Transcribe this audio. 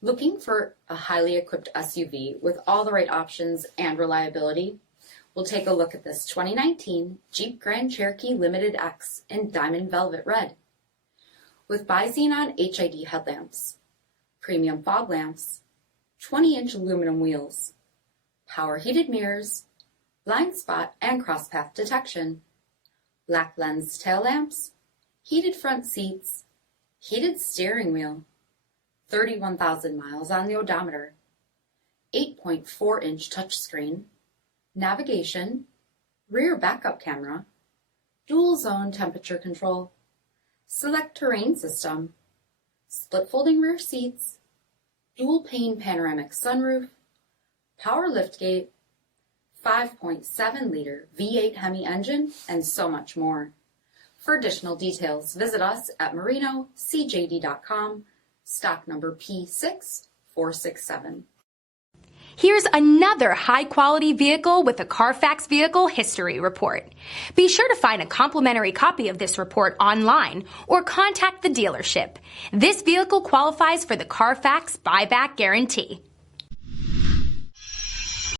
Looking for a highly equipped SUV with all the right options and reliability? We'll take a look at this 2019 Jeep Grand Cherokee Limited X in Diamond Velvet Red. With BI-XENON HID headlamps, premium fog lamps, 20-inch aluminum wheels, power heated mirrors, blind spot and crosspath detection, black lens tail lamps, heated front seats, heated steering wheel, 31,000 miles on the odometer, 8.4-inch touchscreen, navigation, rear backup camera, dual zone temperature control, SELEC-TERRAIN system, split folding rear seats, dual pane panoramic sunroof, power liftgate, 5.7-liter V8 HEMI engine, and so much more. For additional details, visit us at marinocjd.com, stock number P6467. Here's another high-quality vehicle with a Carfax Vehicle History Report. Be sure to find a complimentary copy of this report online or contact the dealership. This vehicle qualifies for the Carfax Buyback Guarantee.